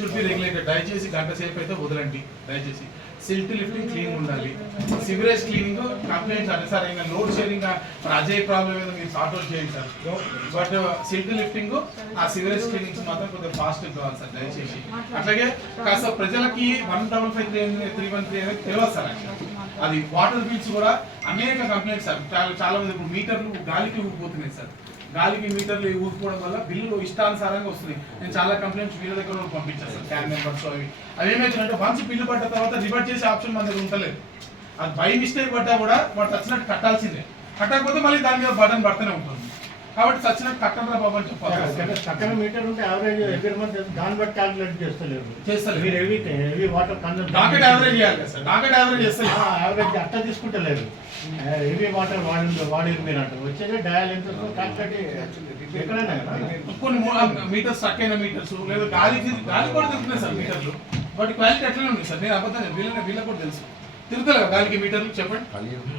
Should be regulated దయచేసి గంట సేపు అయితే వదలండి. దయచేసి సిల్ట్ లిఫ్టింగ్ క్లీన్ ఉండాలి. సివరేజ్ క్లీనింగ్ కంప్లైంట్స్ అంటే సార్ ఇంకా లోడ్ షేరింగ్ మరి అజయ్ ప్రాబ్లం ఏదో మీరు సార్ట్ అవుట్ చేయండి sir. But uh, silt lifting ఆ సివరేజ్ క్లీనింగ్స్ మాత్రం కొంచెం ఫాస్ట్ కావాలి సార్ దయచేసి. అట్లాగే కాస్త ప్రజలకి one double five three three one three అనేది తెలియదు సార్ అది వాటర్ బిల్స్ కూడా అనేక కంప్లైంట్స్ సార్. చాలా చాలా మంది ఇప్పుడు మీటర్లు గాలికి ఊగిపోతున్నాయి సార్. గాలికి మీటర్లు ఊసుకోవడం వల్ల బిల్లులు ఇష్టానుసారంగా వస్తున్నాయి. నేను చాలా కంప్లైంట్స్ వీళ్ళ దగ్గర కూడా పంపించాను క్యాన్ మెంబర్స్ అవి. అవి ఏమైతుందంటే వన్స్ బిల్లు పడ్డ తర్వాత రివర్ట్ చేసే ఆప్షన్ మన దగ్గర ఉంటలేదు అది బై మిస్టేక్ పడ్డా కూడా వాడు వచ్చినట్టు కట్టాల్సిందే. కట్టకపోతే మళ్ళీ దాని మీద బటన్ పడుతూనే ఉంటుంది. కాబట్టి చచ్చినట్టు కట్టరా బాబు అని చెప్పాలి. మీటర్ ఉంటే యావరేజ్ ఎవ్రీ మంత్ దాన్ని బట్టి క్యాలిక్యులేట్ చేస్తలేరు. చేస్తలేరు. మీరు heavy heavy water docket average చేయాలి సార్. డాకెట్ యావరేజ్ చేస్తే యావరేజ్ అట్లా తీసుకుంటలేరు. హెవీ వాటర్ వాడి వాడిరు మీరు అంటారు. వచ్చేది డయల్ ఎంత క్యాలిక్యులేట్ ఎక్కడైనా. కొన్ని మీటర్స్ స్టక్ అయిన మీటర్స్ లేదా గాలికి గాలి కూడా తిరుగుతున్నాయి సార్ మీటర్లు వాటి క్వాలిటీ ఎట్లనే ఉంది సార్. నేను అబద్ధం వీళ్ళని వీళ్ళకి కూడా తెలుసు. తిరుగుతలేదు గాలికి మీటర్లు చెప్పండి.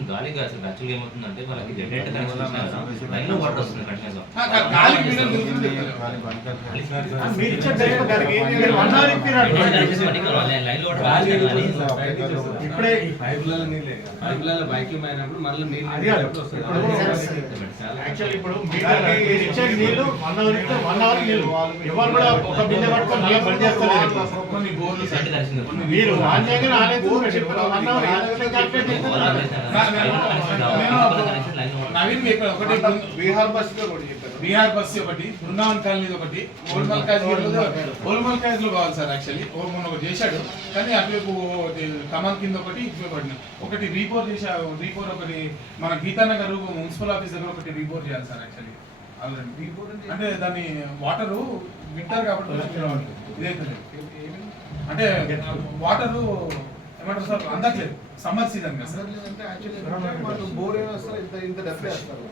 గాలి కాదు సార్ యాక్చువల్గా ఏమవుతుందంటే వాళ్ళకి జనరేటర్ కనెక్షన్ లైన్లో వాటర్ వస్తుంది. కంటిన్యూస్ ఆ, గా- గాలికి వాటర్ ఇప్పుడే పైపులలో నీళ్ళే. పైపులలో వాక్యూమ్ అయినప్పుడు మళ్ళీ నీళ్ళు. వస్తుంది. యాక్చువల్లీ ఇప్పుడు మీటర్ ఇచ్చే నీళ్ళు వన్ అవర్ ఇస్తే వన్ అవర్ నీళ్ళు. ఎవరు కూడా ఒక బిల్లే పట్టుకొని మళ్ళీ బంద్ కొన్ని మీరు ఆన్ చేయగానే ఆన్ అవుతుంది వన్ అవర్ నవీన్ ఒకటి బీహార్ బస్ బీహార్ ఒకటి బృందావన్ కాలనీ ఒకటి ఓల్డ్ మల్కాజ్ ఓల్డ్ మల్కాజ్లో కావాలి సార్ యాక్చువల్లీ మొన్న ఒకటి చేశాడు. కానీ అటువైపు కమాన్ కింద ఒకటి ఇటువైపు ఒకటి రీపోర్ చేశా రీపోర్ ఒకటి మన గీతానగర్ మున్సిపల్ ఆఫీస్ దగ్గర ఒకటి రీపోర్ చేయాలి సార్ యాక్చువల్లీ అంటే? దాని వాటరు వింటర్ కాబట్టి అంటే వాటరు ఏమంటారు సార్? అందట్లేదు. సమ్మర్ సీజన్ కదా సార్. అంటే యాక్చువల్లీ బోర్ ఇంత ఇంత డబ్బు వేస్తారు.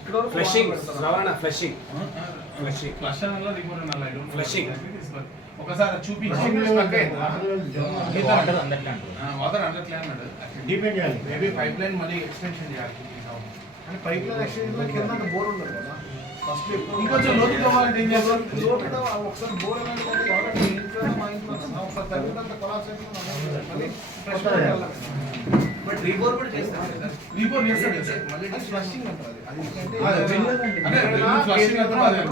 ఇక్కడ వరకు ఫ్లషింగ్. రవాణా ఫ్లషింగ్ ఫ్లషింగ్ ఫ్లష్ అన్నలో రిపోర్ట్ అన్న ఐ డోంట్. ఒకసారి చూపించి వాటర్ అందట్లే వాటర్ అందట్లే అన్నాడు. డిపెండ్ చేయాలి. మేబీ పైప్ లైన్ మళ్ళీ ఎక్స్టెన్షన్ చేయాలి. అంటే పైప్ లైన్ ఎక్స్టెన్షన్ కింద బోర్ ఉండదు కదా. ఫస్ట్ ఇంకొంచెం లోతు కావాలంటే ఏం చేస్తారు? లోతుగా ఒకసారి బోర్ ఏమైనా బట్ రీబోర్ కూడా సార్? మళ్ళీ ఫ్లషింగ్ అంటారు అది ఫ్లషింగ్.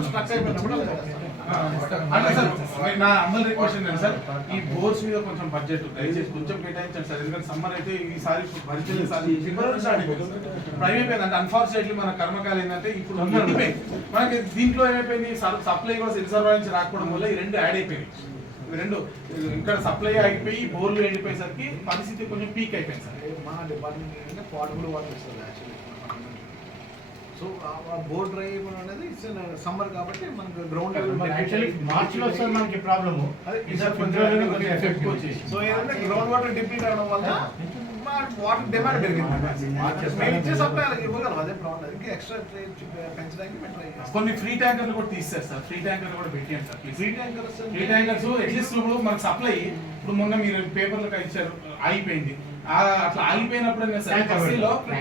స్ట్రక్ అయిపోయినప్పుడు అంటే నా రిక్వెస్ట్ ఏంటంటే సార్? ఈ బోర్స్ మీద కొంచెం బడ్జెట్ దయచేసి కొంచెం కేటాయించండి సార్ ఎందుకంటే సమ్మర్ అయితే ఈసారి భరించలేదు సార్ ఫిబ్రవరి స్టార్ట్ అయిపోయింది ఇప్పుడు అంటే అన్ఫార్చునేట్లీ మన కర్మకాలం ఏంటంటే ఇప్పుడు మనకి దీంట్లో ఏమైపోయింది? సప్లై కూడా రిజర్వ్ నుంచి రాకపోవడం వల్ల ఈ రెండు యాడ్ అయిపోయింది రెండు ఇక్కడ సప్లై ఆగిపోయి బోర్లు ఎండిపోయేసరికి పరిస్థితి కొంచెం పీక్ అయిపోయింది సార్. మా డిపార్ట్మెంట్ ఏంటంటే పోర్టబుల్ వాటర్ ఇస్తుంది యాక్చువల్లీ సో ఆ బోర్డ్ డ్రై అయిపోవడం అనేది సమ్మర్ కాబట్టి మనకు గ్రౌండ్ యాక్చువల్లీ మార్చ్లో వస్తుంది మనకి ప్రాబ్లము సో ఏంటంటే గ్రౌండ్ వాటర్ డిప్లీట్ అవడం వల్ల వాటర్ డిమాండ్ పెరిగింది సప్లై ఇవ్వగలం అదే ప్రాబ్లం ఇంకా ఎక్స్ట్రా పెంచడానికి మేము ట్రై చేస్తాం కొన్ని ఫ్రీ ట్యాంకర్లు కూడా తీస్తారు సార్ ఫ్రీ ట్యాంకర్లు కూడా పెట్టాను sir free tankers free tankers at least ఇప్పుడు మనకు సప్లై ఇప్పుడు మొన్న మీరు పేపర్లకు ఇచ్చారు ఆగిపోయింది అట్లా ఆగిపోయినప్పుడు? ట్యాంకర్.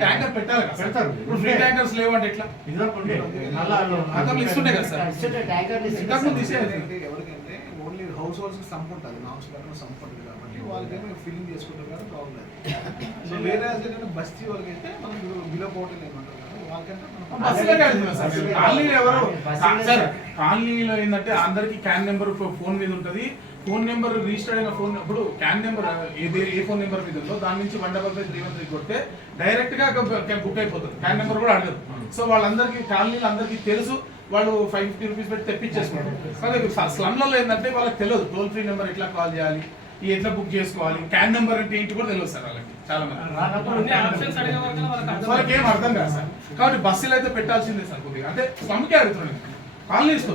ట్యాంకర్ పెట్టాలి. పెడతారు. ఇప్పుడు ఫ్రీ ట్యాంకర్స్ లేవంటే ఎట్లా ఇస్తుండే కదా సార్. సార్. తీసేయాలి. హౌస్ హోల్డ్స్కి సంప్ ఉంటుంది నామ్స్ ప్రకారం సంప్ ఉంటుంది కాబట్టి వాళ్ళకేమో ఫిల్లింగ్ చేసుకుంటారు ప్రాబ్లం లేదు. సో వేరే ఏంటంటే బస్తీ వాళ్ళకి అయితే బిలో పోటీ ఏమంటారు మనం- బస్సులోకి వెళ్తున్నారు సార్. కాలనీలో ఎవరు? సార్ కాలనీలో ఏంటంటే అందరికి క్యాన్ నెంబర్ ఫోన్ మీద ఉంటది. ఫోన్ నెంబర్ రిజిస్టర్ అయిన ఫోన్ ఇప్పుడు క్యాన్ నెంబర్ ఏది ఏ ఫోన్ నెంబర్ మీద ఉందో దాని నుంచి one double five three one three కొడితే డైరెక్ట్గా బుక్ అయిపోతుంది. క్యాన్ నెంబర్ కూడా అడగదు. సో వాళ్ళందరికీ కాలనీలో అందరికీ తెలుసు. వాళ్ళు ఫైవ్ ఫిఫ్టీ రూపీస్ పెట్టి తెప్పించేసుకుంటారు కానీ స్లమ్లలో ఏంటంటే వాళ్ళకి తెలియదు. టోల్ ఫ్రీ నెంబర్ ఎట్లా కాల్ చేయాలి? ఈ ఎట్లా బుక్ చేసుకోవాలి? క్యాన్ నెంబర్ అంటే ఏంటి కూడా తెలియదు సార్ వాళ్ళకి చాలా మంది. రానప్పుడు అన్ని ఆప్షన్స్ అడిగే వరకు వాళ్ళకి అర్థం వాళ్ళకి ఏం అర్థం కాదు సార్. కాబట్టి బస్సులు అయితే పెట్టాల్సిందే సార్ కొద్దిగా. అంటే స్లమ్కే అడుగుతున్నాను కాలనీస్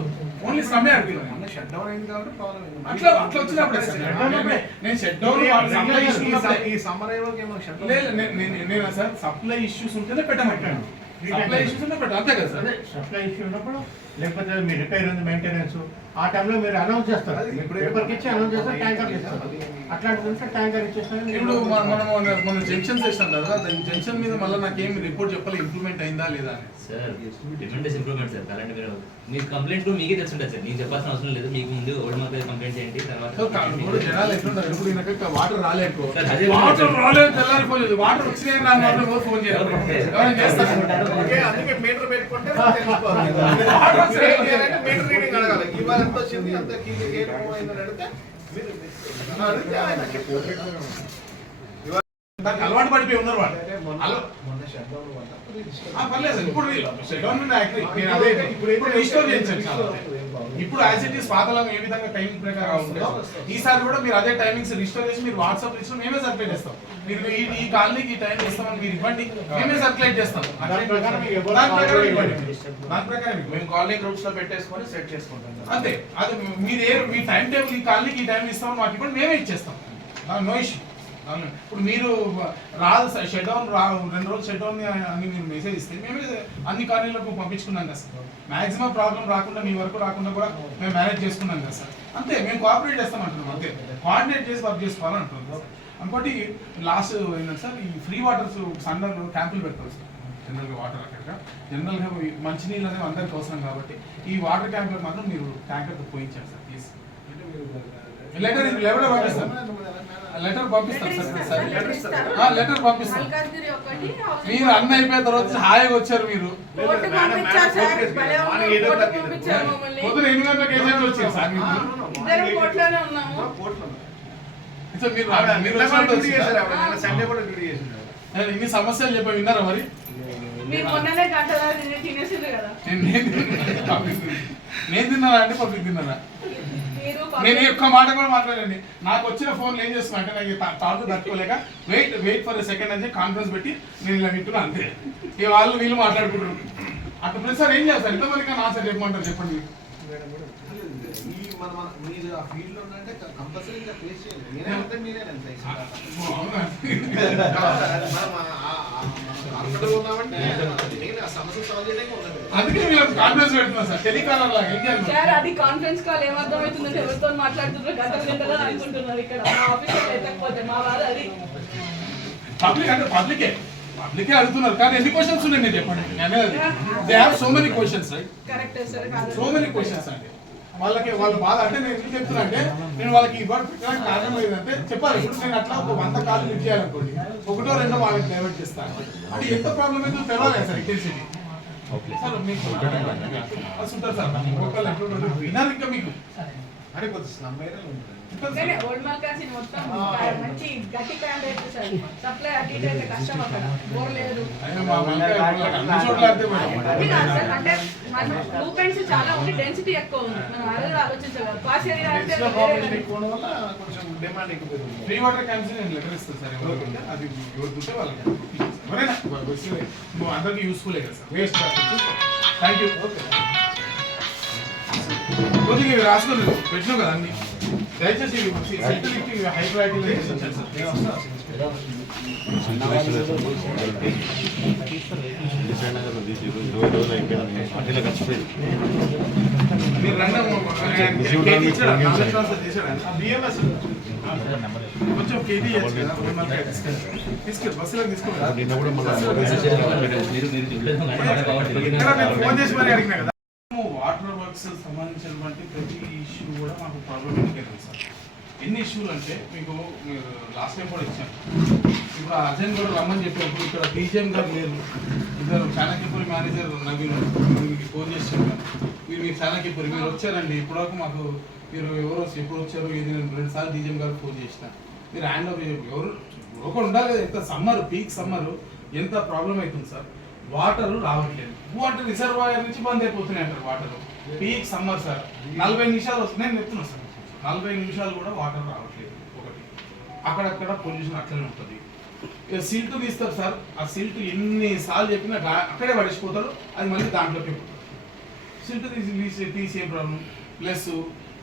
ఓన్లీ స్లమ్మే అడుగుతున్నాను షట్ డౌన్ అయింది కాబట్టి ప్రాబ్లం అయింది. అట్లా అట్లా వచ్చినప్పుడే సార్. నేను- నేను షట్ డౌన్ సప్లై ఇష్యూస్ ఉన్నప్పుడే ఈ సమ్మర్ అయ్యే వరకు ఏమో షట్ లేదు నేను- నేను- నేను సార్ సప్లై ఇష్యూస్ ఉంటేనే పెట్టమంటాను సప్లై ఇష్యూ ఉన్నప్పుడు లేకపోతే మీ రిపేర్ ఉంది మెయింటెనెన్స్ ఆ టైంలో మీరు అనౌన్స్ చేస్తారు. పేపర్కి ఇచ్చి అనౌన్స్ చేస్తారు ట్యాంకర్ ఇస్తారు. అట్లాంటిది ఉంటే ట్యాంకర్ ఇచ్చేస్తారు. ఇప్పుడు మన- జంక్షన్ చేసినాం కదా జంక్షన్ మీద మళ్ళీ నాకేం రిపోర్ట్ చెప్పాలి ఇంప్రూవ్మెంట్ అయిందా లేదా అని. Sir tremendous improvement sir current మీరు మీకు కంప్లైంట్ మీకు తెలుసుంటుంది సార్ మీకు చెప్పాల్సిన అవసరం లేదు. మీకు ముందు ఓల్డ్ మార్కెట్ కంప్లైంట్ చేయండి తర్వాత వాటర్ అదే వాటర్ రాలేదు తెల్లారి ఫోన్ చేసి వాటర్ ఫోన్ చేయాలి మీటర్ పెట్టుకుంటే మీటర్ రీడింగ్ అడగాలి. ఇవాళ ఎంత వచ్చింది, అడిగితే అడిగితే ఆయన అలవాటు పడిపోయి ఉన్నారు వాళ్ళు. పర్లేదు. ఇప్పుడు ఇప్పుడు యాజ్ ఇట్ ఈస్ పాతలం ఏ విధంగా టైమింగ్ ప్రకారం ఉంటుందో ఈసారి కూడా మీరు అదే టైమింగ్స్ రిస్టోర్ చేసి మీరు వాట్సాప్ ఇచ్చిన మేమే సర్క్యులేట్ చేస్తాం. మీరు ఈ ఈ కాలనీకి ఈ టైం ఇస్తామని మీరు ఇవ్వండి మేమే సర్క్యులేట్ చేస్తాం. దాని ప్రకారం దాని ప్రకారం ఇవ్వండి. దాని. మేము కాలనీ గ్రూప్స్లో పెట్టేసుకొని సెట్ చేసుకుంటాం. అంతే. అది మీరు ఏ మీ టైం టేబుల్ ఈ కాలనీకి ఈ టైం ఇస్తామని మాకు ఇవ్వండి మేమే ఇచ్చేస్తాం. నో ఇష్యూ ఇప్పుడు మీరు రాదు షట్ డౌన్ రా రెండు రోజులు షట్ డౌన్ అని మీరు మెసేజ్ ఇస్తే మేమే అన్ని కాలనీలకు పంపించుకున్నాం కదా సార్. మాక్సిమం ప్రాబ్లం రాకుండా మీ వరకు రాకుండా కూడా మేము మేనేజ్ చేసుకున్నాం కదా సార్. అంతే మేము కోఆపరేట్ చేస్తాం అంటున్నాం అంతే. కోఆర్డినేట్ చేసి వర్క్ సార్. ఇంకోటి లాస్ట్ ఏంటంటే సార్ ఈ ఫ్రీ వాటర్స్ సమ్మర్ క్యాంపులు పెడతారు సార్. జనరల్గా వాటర్ అక్కడ. జనరల్గా మంచినీళ్ళు అనేవి అందరికి అవసరం కాబట్టి ఈ వాటర్ క్యాంపులకు మాత్రం మీరు ట్యాంకర్ పోయించారు సార్ ప్లీజ్ లెటర్ పంపిస్తాం లెటర్ పంపిస్తాం సార్ సార్. ఆ, లెటర్ పంపిస్తాం. మల్కాజ్గిరి ఒకటి హౌసింగ్ మీరు అన్న అయిపోయిన తర్వాత హాయిగా వచ్చారు మీరు. పొద్దున ఎనిమిది గంటలకు ఏజెంట్ వచ్చారు సార్ మీరు? ఇన్ని సమస్యలు చెప్పి విన్నారా మరి? నేను నేను తిన్నా- పబ్లిక్ తిన్నా. నేను ఈ ఒక్క మాట కూడా మాట్లాడండి నాకు వచ్చిన ఫోన్లు ఏం చేస్తున్నా అంటే నాకు తా- తట్టుకోలేక వెయిట్ వెయిట్ ఫర్ సెకండ్ అని కాన్ఫరెన్స్ పెట్టి నేను ఇలా వింటున్నా అంతే. ఇక వాళ్ళు వీళ్ళు మాట్లాడుకుంటారు. అట్లా ప్లీజ్ సార్ ఏం చేస్తారు? ఇంతవరకు నా సార్ చెప్పమంటారు చెప్పండి. ఆ మనం అక్కడ ఉన్నామంటే నేను ఆ సమస్య సాల్వ్ చేయడానికి అందుకే మీరు కాన్ఫరెన్స్ పెడుతున్నా సార్. టెలికాలర్ లాగా ఏం చేయాలి సార్ అది కాన్ఫరెన్స్ కాల్ ఏమర్థమవుతుందంటే ఎవరితో మాట్లాడుతున్నారు గంటలు గంటలు అనుకుంటున్నారు ఇక్కడ. మా ఆఫీస్లో ఎత్తకపోతే మా బాధ అది. పబ్లిక్ అంటే పబ్లికే పబ్లికే అడుగుతున్నారు. కానీ ఎన్ని క్వశ్చన్స్ ఉన్నాయి మీరు చెప్పండి. నేను అనేది they have so many questions కరెక్టే సార్ సో మెనీ క్వశ్చన్స్ అండి. వాళ్ళకి వాళ్ళ బాధ అంటే నేను ఎందుకు చెప్తున్నా అంటే నేను వాళ్ళకి ఇవ్వడం పెట్టడానికి కారణం ఏంటంటే చెప్పాలి. ఇప్పుడు నేను అట్లా ఒక వంద కాలు లిఫ్ట్ చేయాలనుకోండి ఒకటో రెండో వాళ్ళకి డైవర్ట్ చేస్తాను అంటే ఎంత ప్రాబ్లం ఏంటో తెలవాలి సార్ ఇంటెన్సిటీ కొద్ది స్లమ్ ఏరియాలో ఉంటుంది. ఓల్డ్ మొత్తం మంచి గట్టి అయితే సార్ సప్లై అటు ఇటు అయితే కష్టం అక్కడ. బోర్ లేదు. అంటే మన బ్లూ చాలా ఉంది డెన్సిటీ ఎక్కువ ఉంది. మనం ఆలోచించగలం. పాస్ ఏరియా అంటే కొంచెం డిమాండ్ ఎక్కువ ఫ్రీ వాటర్ క్యాన్స్ నేను లెటర్ ఇస్తాను సార్ ఎవరికంటే అది వాళ్ళకి. నువ్వు అందరికీ యూస్ఫుల్ కదా సార్. వేస్ట్ థ్యాంక్ యూ కొద్దిగా ఇవి రాసుకొని పెట్టినావు కదా అన్ని. దయచేసి హై ప్రయారిటీ ఇచ్చాను సార్ మీరు రండి బిఎంఎస్ కొంచెం కేజీ తీసుకెళ్ళి బస్సులో తీసుకోవాలి ఫోన్ చేసి మరి అడిగినా కదా. వాటర్ వర్క్స్ సంబంధించినటువంటి ప్రతి ఇష్యూ కూడా మాకు సార్ ఎన్ని ఇష్యూలు అంటే మీకు లాస్ట్ టైం కూడా ఇచ్చాను. ఇప్పుడు అజయన్ కూడా రమ్మని చెప్పినప్పుడు ఇక్కడ డీజీఎం గారు లేరు. ఇద్దరు చాణక్యపురి మేనేజర్ నవీన్ మీకు ఫోన్ చేసి చెప్పాను మీరు మీరు చాణక్యపురి మీరు వచ్చారండి. ఇప్పటివరకు మాకు మీరు ఎవరో ఎప్పుడు వచ్చారు ఏది నేను రెండు సార్లు డీజీఎం గారు ఫోన్ చేసిన. మీరు హ్యాండ్ ఓవర్ ఎవరు ఒక ఉండాలి కదా ఎంత సమ్మర్ పీక్ సమ్మర్ ఎంత ప్రాబ్లం అవుతుంది సార్? వాటర్ రావట్లేదు. వాటర్ రిజర్వాయర్ నుంచి బంద్ అయిపోతున్నాయి అంటారు వాటర్. Peak summer sir. నలభై నిమిషాలు వస్తున్నాయి నేను చెప్తున్నా సార్. నలభై నిమిషాలు కూడా వాటర్ రావట్లేదు ఒకటి. అక్కడక్కడ పొల్యూషన్ అట్లనే ఉంటుంది. సిల్ట్ తీస్తారు సార్. ఆ సిల్ట్ ఎన్ని సార్లు చెప్పినా గా- అక్కడే పడేసిపోతారు. అది మళ్ళీ దాంట్లోకి పోతారు. సిల్ట్ తీసి తీసి తీసే ప్రాబ్లం ప్లస్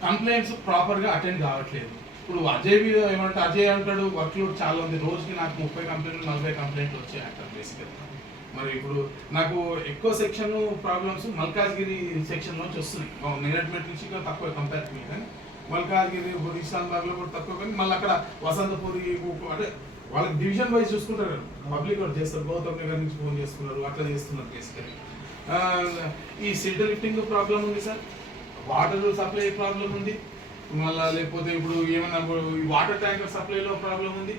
కంప్లైంట్స్ ప్రాపర్గా అటెండ్ కావట్లేదు. ఇప్పుడు అజయ్ మీద ఏమంటే అజయ్ అంటాడు వర్క్ లోడ్ చాలా ఉంది. రోజుకి నాకు ముప్పై కంప్లైంట్లు నలభై కంప్లైంట్లు వచ్చాయి అంటారు బేసిక్గా మరి ఇప్పుడు నాకు ఎక్కువ సెక్షన్ ప్రాబ్లమ్స్ మల్కాజ్గిరి సెక్షన్ నుంచి వస్తున్నాయి. మెరట్ నుంచి ఇంకా తక్కువ కంపేర్ మీ కానీ మల్కాజ్గిరి ఇస్లాంబాగ్లో కూడా తక్కువ. కానీ మళ్ళీ అక్కడ వసంతపూరి అంటే వాళ్ళకి డివిజన్ వైజ్ చూసుకుంటారు పబ్లిక్ కూడా చేస్తారు. గౌతమ్ నగర్ నుంచి ఫోన్ చేస్తున్నారు. అట్లా చేస్తున్నారు బేసికలీ ఈ సిల్ట్ లిఫ్టింగ్ ప్రాబ్లం ఉంది సార్? వాటర్ సప్లై ప్రాబ్లం ఉంది. మళ్ళా లేకపోతే ఇప్పుడు ఏమైనా ఈ వాటర్ ట్యాంకర్ సప్లైలో ప్రాబ్లం ఉంది.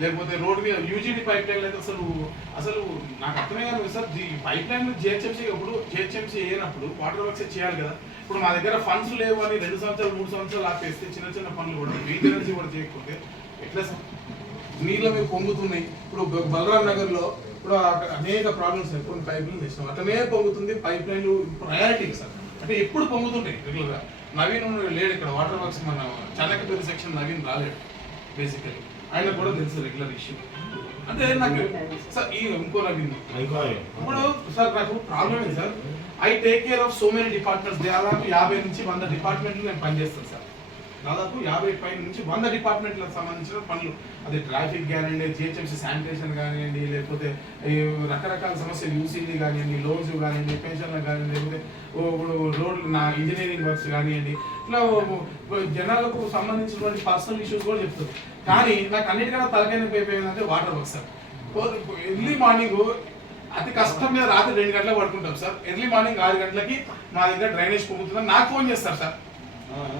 లేకపోతే రోడ్ మీద యూజీడీ పైప్ లైన్ అయితే అసలు అసలు నాకు అర్థమే కాదు సార్. ఈ పైప్ లైన్ జిహెచ్ఎంసీ ఇప్పుడు జిహెచ్ఎంసీ అయినప్పుడు వాటర్ వర్క్స్ చేయాలి కదా. ఇప్పుడు మా దగ్గర ఫండ్స్ లేవు అని రెండు సంవత్సరాలు మూడు సంవత్సరాలు ఆపేస్తే చిన్న చిన్న పనులు కూడా మెయింటెనెన్స్ కూడా చేయకపోతే ఎట్లా సార్? నీళ్ళ మీద పొంగుతున్నాయి. ఇప్పుడు బ- బలరాం నగర్లో ఇప్పుడు అక్కడ అనేక ప్రాబ్లమ్స్ ఉన్నాయి. కొన్ని పైప్ లైన్ తెచ్చినాం. అట్లనే పొంగుతుంది పైప్ లైన్లు ప్రయారిటీ సార్. అంటే ఎప్పుడు పొంగుతుంటాయి రెగ్యులర్గా. నవీన్ లేడు ఇక్కడ వాటర్ వర్క్స్ మన చెన్నకపేరు సెక్షన్ నవీన్ రాలేడు బేసికలీ ఆయన కూడా తెలుసు రెగ్యులర్ ఇష్యూ అంటే నాకు సార్ ఈ ఇంకో నవీన్. ఇప్పుడు సార్ నాకు ప్రాబ్లం ఏంటి sir? I take care of so many departments దాదాపు యాభై నుంచి వంద డిపార్ట్మెంట్లు నేను పనిచేస్తాను సార్. దాదాపు యాభై పై నుంచి వంద డిపార్ట్మెంట్లకు సంబంధించిన పనులు. అది ట్రాఫిక్ కానివ్వండి జిహెచ్ఎంసీ శానిటేషన్ కానివ్వండి లేకపోతే రకరకాల సమస్యలు యూసీడీ కానివ్వండి లోన్స్ కానివ్వండి పెన్షన్లు కానివ్వండి లేకపోతే ఇప్పుడు రోడ్లు నా ఇంజనీరింగ్ వర్క్స్ కానివ్వండి. ఇట్లా జనాలకు సంబంధించినటువంటి పర్సనల్ ఇష్యూస్ కూడా చెప్తుంది కానీ నాకు అన్నిటికన్నా తలకైన అయిపోయిందంటే water work sir. Early morning అతి కష్టం మీద రాత్రి రెండు గంటలకు పడుకుంటాం సార్. ఎర్లీ మార్నింగ్ ఆరు గంటలకి మా దగ్గర డ్రైనేజ్ పొంగుతుందని నాకు ఫోన్ చేస్తారు సార్.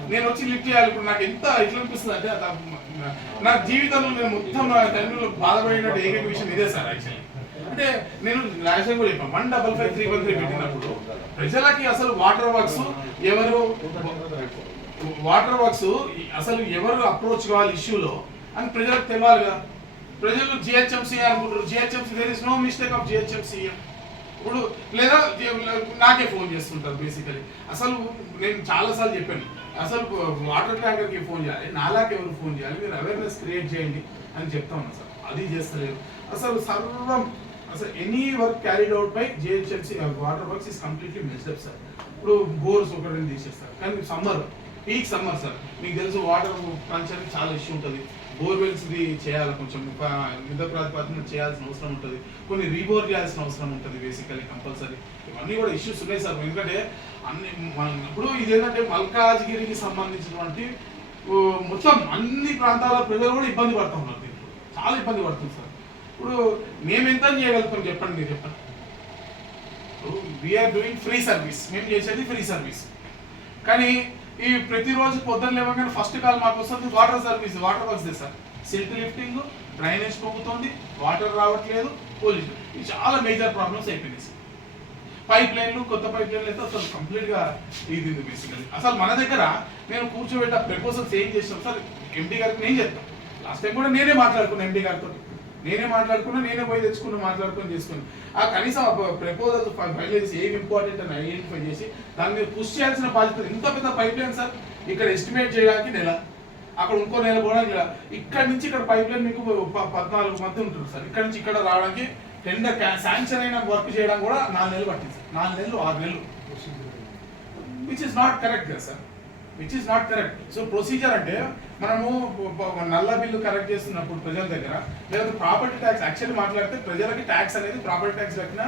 నేను వచ్చి లిఫ్ట్ చేయాలి. ఇప్పుడు నాకు ఎంత ఎట్లా అనిపిస్తుంది అంటే నా- జీవితంలో నేను మొత్తం నా తండ్రిలో బాధపడిన ఏకైక విషయం ఇదే సార్ యాక్చువల్లీ అంటే నేను రాజశేఖర్ కూడా చెప్పాను one double five three one three పెట్టినప్పుడు ప్రజలకి అసలు వాటర్ వర్క్స్ ఎవరు వాటర్ వర్క్స్ అసలు ఎవరు అప్రోచ్ కావాలి ఇష్యూలో అని ప్రజలకు తెలియాలి కదా. ప్రజలు జిహెచ్ఎంసీ అనుకుంటారు. GHMC there is no mistake of GHMC. ఇప్పుడు లేదా నాకే ఫోన్ చేస్తుంటారు బేసికలీ అసలు నేను చాలాసార్లు చెప్పాను అసలు వాటర్ ట్యాంకర్కి ఫోన్ చేయాలి నాలాకి ఎవరు ఫోన్ చేయాలి? మీరు అవేర్నెస్ క్రియేట్ చేయండి అని చెప్తా ఉన్నా సార్. అది చేస్తలేరు అసలు సర్వం అసలు any work carried out by GHMC water works is completely mixed up sir. ఇప్పుడు బోర్స్ ఒకటి తీసేస్తారు. కానీ సమ్మర్ పీక్ సమ్మర్ సార్. మీకు తెలుసు వాటర్ పంచర్ చాలా ఇష్యూ ఉంటుంది. బోర్వెల్స్ది చేయాలి కొంచెం ఒక యుద్ధ ప్రాతిపదికన చేయాల్సిన అవసరం ఉంటుంది. కొన్ని రీబోర్ చేయాల్సిన అవసరం ఉంటుంది బేసికలీ కంపల్సరీ ఇవన్నీ కూడా ఇష్యూస్ ఉన్నాయి సార్. ఎందుకంటే అన్ని మనం ఇప్పుడు ఇదేంటంటే మల్కాజ్గిరికి సంబంధించినటువంటి మొత్తం అన్ని ప్రాంతాల ప్రజలు కూడా ఇబ్బంది పడుతూ ఉన్నారు దీంట్లో. చాలా ఇబ్బంది పడుతుంది సార్. ఇప్పుడు మేము ఎంత చేయగలుగుతాం చెప్పండి మీరు చెప్పండి. వీఆర్ డూయింగ్ ఫ్రీ సర్వీస్ మేము చేసేది ఫ్రీ సర్వీస్ కానీ ఈ ప్రతిరోజు పొద్దున్న లేవగానే ఫస్ట్ కాల్ మాకు వస్తుంది. Water service water works sir. Silt lifting drainage పొంగుతుంది. వాటర్ రావట్లేదు. పొల్యూషన్ ఇవి చాలా మేజర్ ప్రాబ్లమ్స్ అయిపోయినాయి సార్. పైప్ లైన్లు కొత్త పైప్ లైన్లు అయితే అసలు కంప్లీట్గా ఇది బేసికలీ అసలు మన దగ్గర నేను కూర్చోబెట్ట ప్రపోజల్స్ ఏం చేస్తాం సార్? ఎండి గారికి నేను చెప్తాను లాస్ట్ టైం కూడా నేనే మాట్లాడుకున్నాను ఎండి గారితో నేనే మాట్లాడుకున్నా నేనే పోయి తెచ్చుకున్నా మాట్లాడుకొని చేసుకుని ఆ కనీసం ప్రపోజల్ ఫైల్ చేసి ఏం ఇంపార్టెంట్ అని ఐడెంటిఫై చేసి దాని మీద పుష్ చేయాల్సిన బాధ్యత. ఇంత పెద్ద పైప్ లైన్ సార్? ఇక్కడ ఎస్టిమేట్ చేయడానికి నెల. అక్కడ ఇంకో నెల పోవడానికి ఇక్కడ నుంచి ఇక్కడ పైప్ లైన్ మీకు పద్నాలుగు మంది ఉంటుంది సార్. ఇక్కడ నుంచి ఇక్కడ రావడానికి టెండర్ శాంక్షన్ అయిన వర్క్ చేయడం కూడా నాలుగు నెలలు పట్టింది సార్. నాలుగు నెలలు ఆరు నెలలు. విచ్ ఇస్ నాట్ కరెక్ట్ కదా sir. Which is not correct so procedure అంటే మనము నల్ల బిల్లు కరెక్ట్ చేస్తున్నప్పుడు ప్రజల దగ్గర లేకపోతే ప్రాపర్టీ ట్యాక్స్ యాక్చువల్లీ మాట్లాడితే ప్రజలకి ట్యాక్స్ అనేది ప్రాపర్టీ ట్యాక్స్ కట్టినా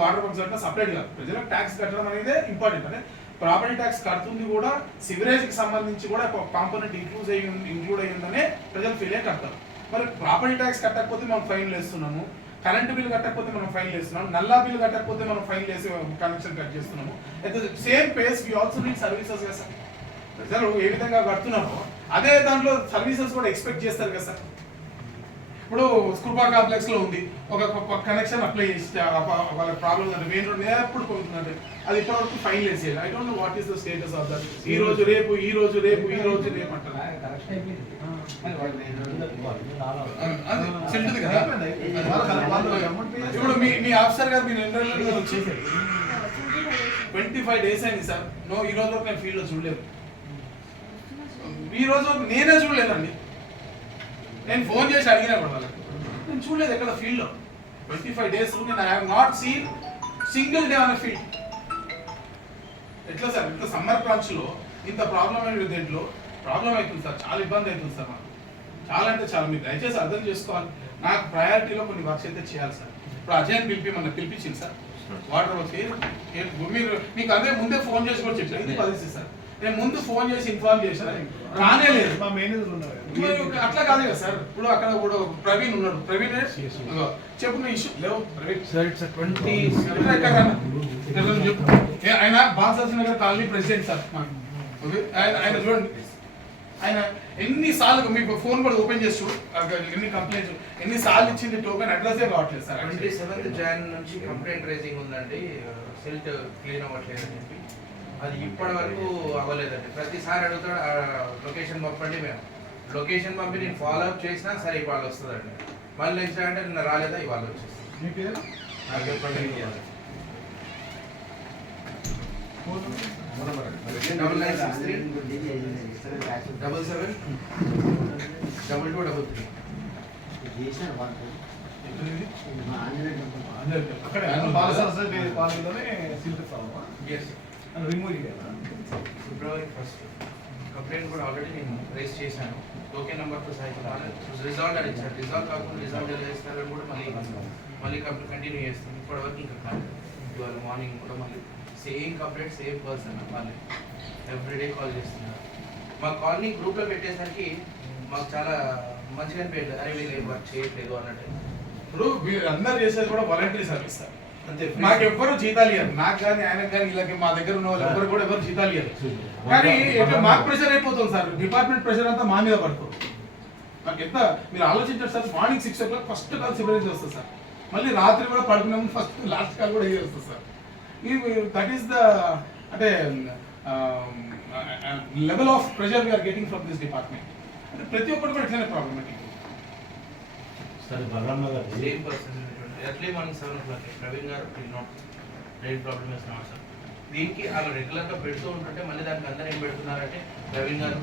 వాటర్ వర్క్స్ కట్టినా సపరేట్ కాదు. ప్రజలకు ట్యాక్స్ కట్టడం అనేది ఇంపార్టెంట్ అంటే ప్రాపర్టీ ట్యాక్స్ కడుతుంది కూడా సివరేజ్కి సంబంధించి కూడా ఒక కాంపోనెంట్ ఇంక్లూజ్ అయ్యి ఇంక్లూడ్ అయ్యిందనే ప్రజలు ఫీల్ అయ్యి కడతారు. మరి ప్రాపర్టీ ట్యాక్స్ కట్టకపోతే మనం ఫైన్ వేస్తున్నాము కరెంట్ బిల్ కట్టకపోతే మనం ఫైన్ చేస్తున్నాం నల్లా బిల్ కట్టకపోతే మనం ఫైన్ వేసి కనెక్షన్ కట్ చేస్తున్నాము. Same pace we also need services కదా ప్రజలు ఏ విధంగా కడుతున్నారో అదే దాంట్లో సర్వీసెస్ కూడా ఎక్స్పెక్ట్ చేస్తారు కదా సార్. ఇప్పుడు స్కూబా కాంప్లెక్స్లో ఉంది. ఒక కనెక్షన్ అప్లై చేస్తే వాళ్ళ ప్రాబ్లం అంటే మెయిన్ రోడ్ ఎప్పుడు పోతుందంటే అది ఇప్పటివరకు ఫైన్ వేసేయాలి I don't know what is the status of that ఈ రోజు రేపు ఈ రోజు రేపు ఈ రోజు రేపు అంటారు. ఇప్పుడు మీ మీ ఆఫీసర్ గారు మీ రెండు రోజులు వచ్చి ట్వంటీ ఫైవ్ డేస్ అయింది సార్. నో ఈ రోజు వరకు నేను ఫీల్డ్లో చూడలేదు. ఈ రోజు నేనే చూడలేదండి. నేను ఫోన్ చేసి అడిగినా కూడా వాళ్ళకి. నేను చూడలేదు ఎక్కడ ఫీల్డ్లో ట్వంటీ ఫైవ్ డేస్ నేను I have not seen single day on field ఎట్లా సార్? ఇంత సమ్మర్ బ్రాంచ్లో ఇంత ప్రాబ్లం అయిన దేంట్లో ప్రాబ్లం అవుతుంది సార్. చాలా ఇబ్బంది అవుతుంది సార్ మాకు. చాలా అంటే చాలా. మీరు దయచేసి అర్థం చేసుకోవాలి. నాకు ప్రయారిటీలో కొన్ని వర్క్స్ అయితే చేయాలి సార్. ఇప్పుడు అజయ్ పిలిపి మన పిలిపించింది సార్. వాటర్ వచ్చి ఏ- మీరు మీకు అదే ముందే ఫోన్ చేసి కూడా చెప్పాను ఇది సార్? నేను ముందు ఫోన్ చేసి ఇన్ఫార్మ్ చేశాను. రానే లేదు. మా మేనేజర్ ఉన్నారు అట్లా కాదు కదా సార్. ఇప్పుడు అక్కడ ఇప్పుడు ప్రవీణ్ ఉన్నాడు. ప్రవీణ్? చెప్పు నీ ఇష్యూ లేవు ప్రవీణ్. సార్ ఇట్స్ ట్వంటీ చెప్పు. ఆయన Bansas Nagar colony president sir? ఆయన చూడండి. ఆయన ఎన్ని సార్లు మీకు ఫోన్ కూడా ఓపెన్ చేసి చూడు. అక్కడ ఎన్ని కంప్లైంట్స్ ఎన్ని సార్లు ఇచ్చింది టోకెన్ అడ్రస్ కావట్లేదు సార్ ట్వంటీ సెవెంత్ జాన్ నుంచి కంప్లైంట్ రైజింగ్ ఉందండి. సెల్ట్ క్లీన్ అవ్వట్లేదు అని చెప్పి. అది ఇప్పటి వరకు అవ్వలేదండి. ప్రతిసారి అడుగుతాడు ఆ లొకేషన్ పంపండి మేము. లొకేషన్ పంపి నేను ఫాలో అప్ చేసినా సరే ఇవాళ వస్తుందండి. మళ్ళీ నెక్స్ట్ అంటే నిన్న రాలేదా ఇవాళ వచ్చేస్తుంది. మీ పేరు? నాకు చెప్పండి. Double nine six three. Double seven. Double two double three. అక్కడ. కాలనీలోనే సిల్క్ సాగు ఎస్ రిమూవ్ చేయాలి ఫిబ్రవరి ఫస్ట్ కంప్లైంట్ కూడా ఆల్రెడీ నేను రేస్ చేశాను. ఓకే నెంబర్తో సహాయం రిజాల్వ్ అని ఇచ్చారు. రిజాల్వ్ కాకుండా రిజాల్వ్ ఎలా చేస్తారని కూడా మళ్ళీ మళ్ళీ కంప్లైంట్ కంటిన్యూ చేస్తాను. ఇప్పటివరకు ఇంకా కాదు ఇవాళ మార్నింగ్ కూడా మళ్ళీ సేమ్ కంప్లైంట్ సేమ్ పర్సన్ వాళ్ళు. ఎవ్రీడే కాల్ చేస్తున్నారు. మా కాలనీ గ్రూప్లో పెట్టేసరికి మాకు చాలా మంచిగా అనిపించలేదు. అరే వీళ్ళు వర్క్ చేయట్లేదు అన్నట్టు. ఇప్పుడు మీరు అందరు చేసేది కూడా వాలంటీర్ సర్వీస్ సార్. మాకు ఎవ్వరు జీతాలు ఇవ్వరు నాకు కానీ ఆయనకు కానీ వీళ్ళకి మా దగ్గర ఉన్న వాళ్ళు ఎవ్వరు కూడా ఎవరు జీతాలు ఇవ్వరు కానీ మాకు ప్రెషర్ అయిపోతుంది సార్. డిపార్ట్మెంట్ ప్రెషర్ అంతా మా మీద పడుతుంది. నాకు ఎంత మీరు ఆలోచించారు sir morning six o'clock first call సిబిలిటీ వస్తుంది సార్. మళ్ళీ రాత్రి కూడా పడుకునే ముందు ఫస్ట్ లాస్ట్ కాల్ కూడా ఇదే వస్తుంది సార్. ఈ దట్ ఈస్ ద అంటే level of pressure we are getting from this department అంటే ప్రతి ఒక్కటి కూడా ఇట్లానే ప్రాబ్లమేటిక్ సరే Balaram Nagar. Same person early morning seven o'clock Praveen garu will not right problem is not sir దీనికి అలా రెగ్యులర్గా పెడుతూ ఉంటుంటే మళ్ళీ దానికి అందరూ ఏం పెడుతున్నారంటే ప్రవీణ్ గారు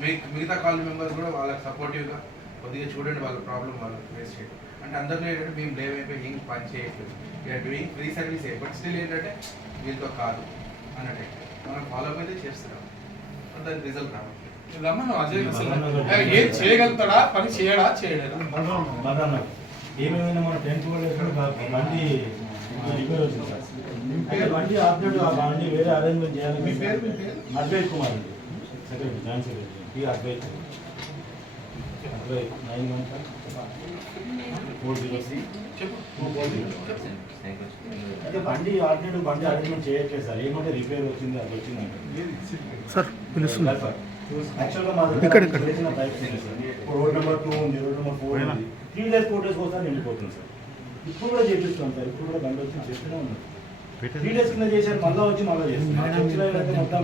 మీ మిగతా కాలనీ మెంబర్స్ కూడా వాళ్ళకి సపోర్టివ్గా కొద్దిగా చూడండి వాళ్ళ ప్రాబ్లం వాళ్ళకి ఫేస్ చేయడం. అంటే అందరినీ ఏంటంటే మేము బ్లేమ్ అయిపోయి ఏం పని చేయట్లేదు. We are doing free service but still ఏంటంటే వీళ్ళతో కాదు అన్నట్టు. మనం ఫాలో అప్ అయితే చేస్తున్నాం. దానికి రిజల్ట్ రావట్లేదు. రమ్మను అజయ్ అసలు ఏం చేయగలుగుతాడా? పని చేయడా? చేయలేదా? ఏమేమైనా మన టెన్త్ కూడా బండి రిపేర్ వచ్చింది సార్. బండి ఆపరేట్ ఆ బండి వేరే అరేంజ్మెంట్ చేయాలి మీ పేరు, మీ పేరు? అద్వైత్ కుమార్ అండి. Secretary joint secretary T Advait. Advait nine one four zero చెప్పు. అయితే బండి ఆల్రెడీ బండి అరేంజ్మెంట్ చేయట్లేదు సార్. ఏమంటే రిపేర్ వచ్చింది అది వచ్చిందంటే. సార్ యాక్చువల్గా మా సార్. ఇప్పుడు రోడ్ నెంబర్ టూ ఉంది రోడ్ నెంబర్ ఫోర్ ఉంది. త్రీ డేస్ ఫోర్ డేస్ కోసం నిండిపోతుంది సార్. ఇప్పుడు కూడా చేపిస్తాం సార్. ఇప్పుడు కూడా బండి వచ్చి చేస్తూనే ఉన్నాం. త్రీ డేస్ కింద చేశారు మళ్ళీ వచ్చి మళ్ళీ చేస్తున్నాం. మొత్తం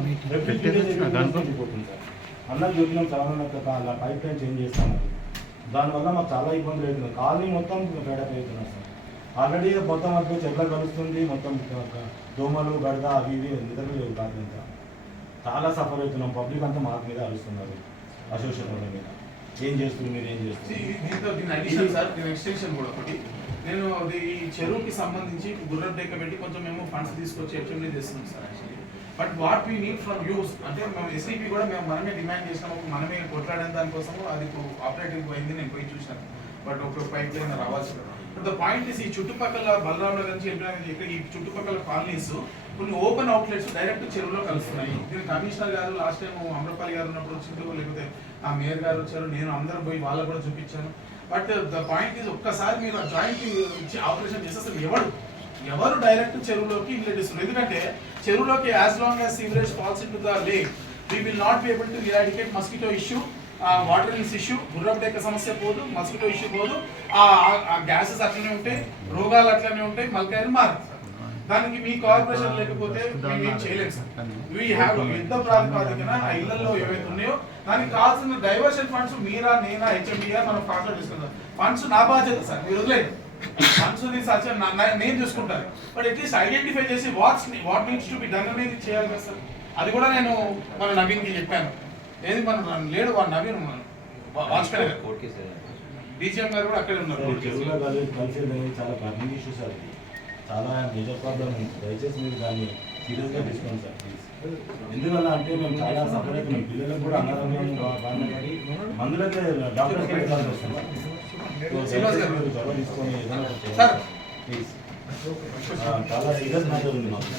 days నిండిపోతుంది సార్. అన్నకు చెప్పినాం చాలా నాకు పైప్ లైన్ చేంజ్ చేస్తాను దానివల్ల మాకు చాలా ఇబ్బందులు అవుతుంది కాలనీ మొత్తం పేడప్ అవుతున్నాం సార్. ఆల్రెడీ మొత్తం అక్కడ చెట్ల కలుస్తుంది మొత్తం దోమలు గడద అవి ఇవి నిద్రలేదు రాత్రి అంతా చాలా సఫర్ అవుతున్నాం. పబ్లిక్ అంతా మాకు మీద అరుస్తున్నారు. అసోసియేషన్ వాళ్ళ మీద. ఏం చేస్తుంది మీరు ఏం చేస్తుంది దీంతో దీని అడిషన్ సార్ దీని ఎక్స్టెన్షన్ కూడా ఒకటి. నేను అది ఈ చెరువుకి సంబంధించి గుర్రం డెక్క పెట్టి కొంచెం మేము ఫండ్స్ తీసుకొచ్చి హెచ్ఎండి చేస్తున్నాం sir actually but what we need from us అంటే మేము ఎస్ఐపి కూడా మేము మనమే డిమాండ్ చేసినాము మనమే కొట్లాడిన దానికోసం అది ఆపరేటింగ్ పోయింది నేను పోయి చూశాను. బట్ ఒక పైప్ లైన్ రావాల్సి బట్ ద పాయింట్ ఇస్ ఈ చుట్టుపక్కల బలరాం నగర్ నుంచి వెళ్ళిపోయిన ఈ చుట్టుపక్కల కాలనీస్ కొన్ని ఓపెన్ అవుట్లెట్స్ డైరెక్ట్ చెరువులో కలుస్తున్నాయి. నేను కమిషనర్ గారు లాస్ట్ టైం అమరపాలి గారు ఉన్నప్పుడు వచ్చిందో లేకపోతే ఆ మేయర్ గారు వచ్చారు నేను అందరూ పోయి వాళ్ళకు కూడా చూపించాను. బట్ ద పాయింట్ ఇస్ ఒక్కసారి మీరు ఆ జాయింట్ ఇచ్చి ఆపరేషన్ చేస్తే అసలు ఎవరు? ఎవరు డైరెక్ట్ చెరువులోకి ఇన్లెట్ ఇస్తున్నారు ఎందుకంటే చెరువులోకి as long as sewerage falls into the lake we will not be able to eradicate mosquito issue water rills issue గుర్రపు డెక్క సమస్య పోదు మస్కిటో ఇష్యూ పోదు ఆ గ్యాసెస్ అట్లనే ఉంటాయి రోగాలు అట్లనే ఉంటాయి మల్కాయలు మారదు దానికి మీ కార్పొరేషన్ లేకపోతే మేము ఏం చేయలేము సార్. వీ హ్యావ్ యుద్ధ ప్రాతిపాదికన ఆ ఇళ్ళలో ఏవైతే ఉన్నాయో దానికి కావాల్సిన డైవర్షన్ ఫండ్స్ మీరా నేనా హెచ్ఎండిఆ మనం ఫార్వర్డ్ చేసుకుందాం ఫండ్స్ నా బాధ్యత సార్ మీరు వదిలేదు ఫండ్స్ సచ్ నేను చూసుకుంటాను. బట్ అట్లీస్ట్ ఐడెంటిఫై చేసి what's what needs to be done అనేది చేయాలి కదా సార్. అది కూడా నేను మన నవీన్కి చెప్పాను. ఏది మన లేడు వాడు నవీన్ వాజ్పేయి గారు. డీజీఎం గారు కూడా అక్కడే ఉన్నారు. చాలా బర్నింగ్ ఇష్యూ సార్ ఇది. చాలా మేజర్ ప్రాబ్లం ఉంది దయచేసి మీరు దాన్ని సీరియస్గా తీసుకోండి సార్ ప్లీజ్ ఎందువల్ల అంటే మేము చాలా సఫర్ అవుతున్నాం పిల్లలకు కూడా అనారోగ్యం బా- బారిన పడి మందులకే డాక్టర్కి వెళ్ళాల్సి వస్తుంది. మీరు చొరవ తీసుకొని ఏదైనా ప్లీజ్ చాలా సీరియస్ మ్యాటర్ ఉంది మాకు.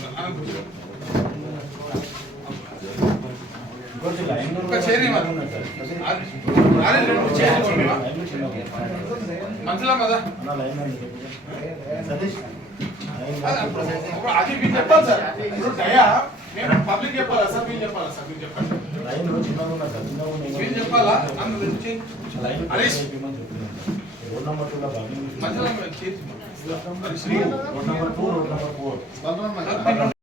మంచిదా కదా. సతీష్. అది మీరు చెప్పాలి సార్ ఇప్పుడు దయా మేము పబ్లిక్ చెప్పాలా సార్ మీరు చెప్పాలా సార్ మీరు చెప్పండి లైన్లో చిన్నగా ఉన్నా సార్ చిన్నగా ఉన్నాయి. మీరు చెప్పాలా నన్ను గురించి లైన్ హరీష్. చెప్పమని చెప్తున్నాను సార్. రోడ్ నెంబర్ టూ లో భాగంగా మధ్యలో చేసి రోడ్ నెంబర్ టూ రోడ్